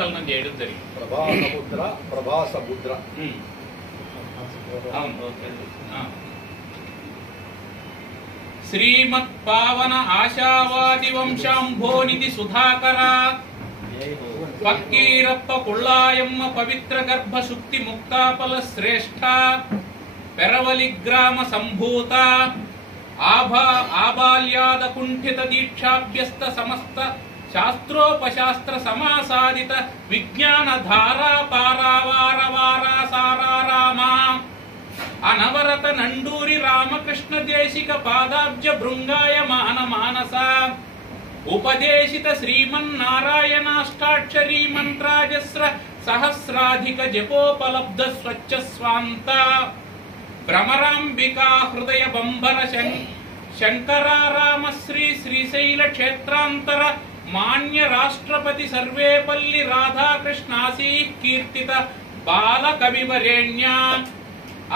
సంకలనం చేయడం జరిగింది. ప్రభాసముద్ర శ్రీమత్ పావన ఆశావాది వంశాంభోనిధి సుధాకర పక్కీరప్ప కుళ్ళాయమ్మ పవిత్ర గర్భ సుక్తి ముక్తాపల శ్రేష్ఠ పెరవలి గ్రామ సంభూత ఆబాల్యాద కుంఠిత దీక్షాభ్యస్త సమస్త శాస్త్రోపశాస్త్ర సమాసాదిత విజ్ఞాన ధారా పారావార వారాసారామ అనవరత నండూరి రామకృష్ణ దేశిక పాదాబ్జ భృంగాయ మానమానస ఉపదేశిత శ్రీమన్నారాయణాష్టాక్షరీ మంత్రాజస్ర సహస్రాధిక జపోపలబ్ధ స్వచ్ఛ స్వాంత భ్రమరాంబికా హృదయ బంబర శంకరారామ శ్రీశైల క్షేత్రాంతర మాన్య రాష్ట్రపతి సర్వేపల్లి రాధాకృష్ణాసీ కీర్తిత బాల కవివరేణ్య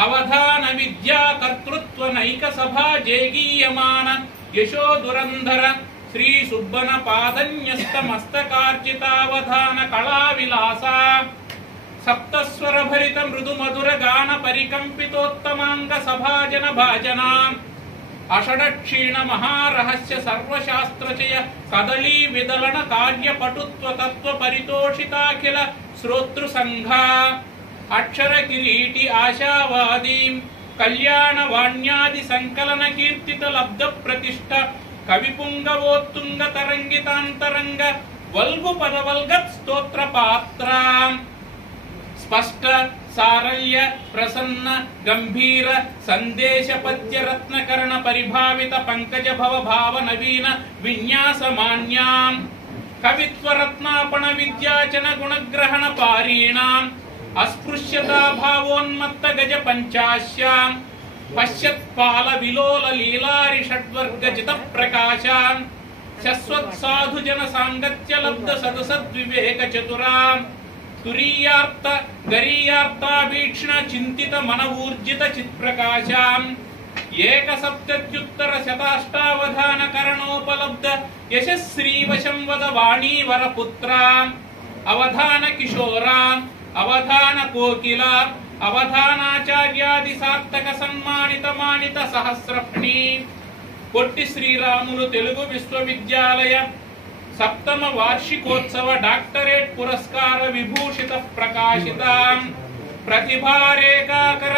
అవధాన విద్యా కర్తృత్వ నైక సభా జేగీయమాన యశో దురంధర శ్రీ సుబ్బన పాదన్యస్త మస్తకార్జితావధాన కళా విలాస సప్తస్వర భరిత మృదు మధుర గాన పరికంపితోత్తమాంగ సభాజన భాజన అషడక్షీణ మహారహస్య సర్వశాస్త్రచయ కదళీ విదలన కార్య పటుత్వ తత్వ పరితోషితాఖిల శ్రోతృ సంఘ అక్షర కిరీటి ఆశావాదీ కళ్యాణ వాణ్యాది సంకలన కీర్తిత లబ్ధ ప్రతిష్ట కవిపుంగవోత్తుంగ తరంగితాంతరంగ వల్గు పదవల్గత్ స్తోత్ర పాత్ర స్పష్ట సారల్య ప్రసన్న గంభీర సందేశ పద్య రత్నకరణ పరిభావిత పంకజ భవ భావ నవీన విన్యాస మాన్యాం కవిత్వ రత్నాపణ విద్యాచన గుణగ్రహణ పారీణాం అస్పృశ్యతా భావోన్మత్త గజ పంచాశ్యాం పశ్యత్పాల విలోల లీలారి షడ్వర్గజిత ప్రకాశాం శశ్వత్ సాధు జన సాంగత్య లబ్ధ సదసద్వివేక చతురాం తురీయార్త గరీయార్తాభీక్షణ చింతిత మన ఊర్జిత చిత్ప్రకాశాం ఏక సప్తత్యుత్తర శతాష్టావధాన కరణోపలబ్ధ యశశ్రీవశం వద వాణీవర పుత్రాం అవధాన కిశోరాం అవధాన కోకిల అవధానాచార్యాది సార్థక సన్మానిత మానిత సహస్రఫణి పొట్టి శ్రీరాములు తెలుగు విశ్వవిద్యాలయ సప్తమ వార్షికోత్సవ డాక్టరేట్ పురస్కార విభూషిత ప్రకాశిత ప్రతిభారేకాకర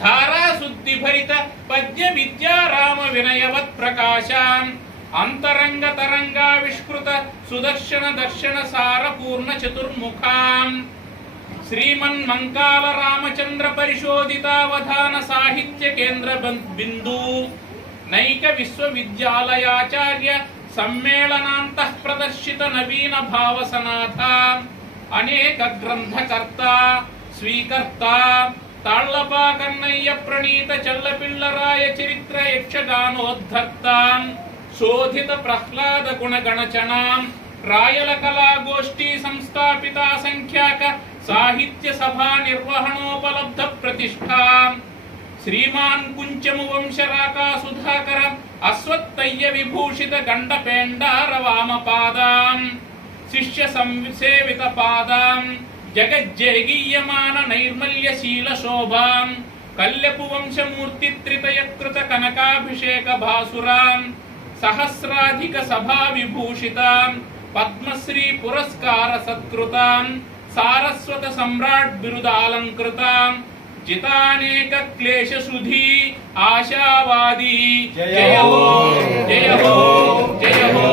ధారాశుద్ధి భరిత పద్య విద్యారామ వినయవత్ ప్రకాశాం అంతరంగ తరంగావిష్కృత సుదర్శన దర్శన సార పూర్ణ చతుర్ముఖాం శ్రీమన్మంకాల రామచంద్ర పరిశోధితావధాన సాహిత్య కేంద్ర బిందు నైక విశ్వవిద్యాలయాచార్య సమ్మేళనాంతః ప్రదర్శిత నవీన భావసనాథ అనేక గ్రంథకర్త స్వీకర్త తాళ్లపా కన్నయ్య ప్రణీత చల్లపిల్లరాయ చరిత్ర యక్షగానోద్ధర్త శోధిత ప్రహ్లాద గుణగణచనాం రాయల కళాగోష్ఠీ సంస్థాపిత సంఖ్యాక సాహిత్య సభా నిర్వహణోపలబ్ధ ప్రతిష్ఠా శ్రీమాన్ కుంచము వంశరాకా సుధాకర అశ్వత్తయ్య విభూషిత గండపేండార వామపాదాం శిష్య సంసేవిత పాదాం జగజ్జేగీయమాన నైర్మల్య శీల శోభాం కల్యపు వంశమూర్తి త్రితయకృత కనకాభిషేక భాసురాం సహస్రాధిక సభా విభూషితాం పద్మశ్రీ పురస్కార సత్కృతాం సారస్వత సమ్రాట్ బిరుదాలంకృతాం జితానేక క్లేశ సుధీ ఆశావాది జయ హో జయ హో జయ హో.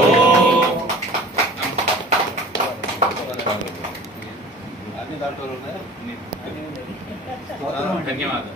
ధన్యవాదాలు.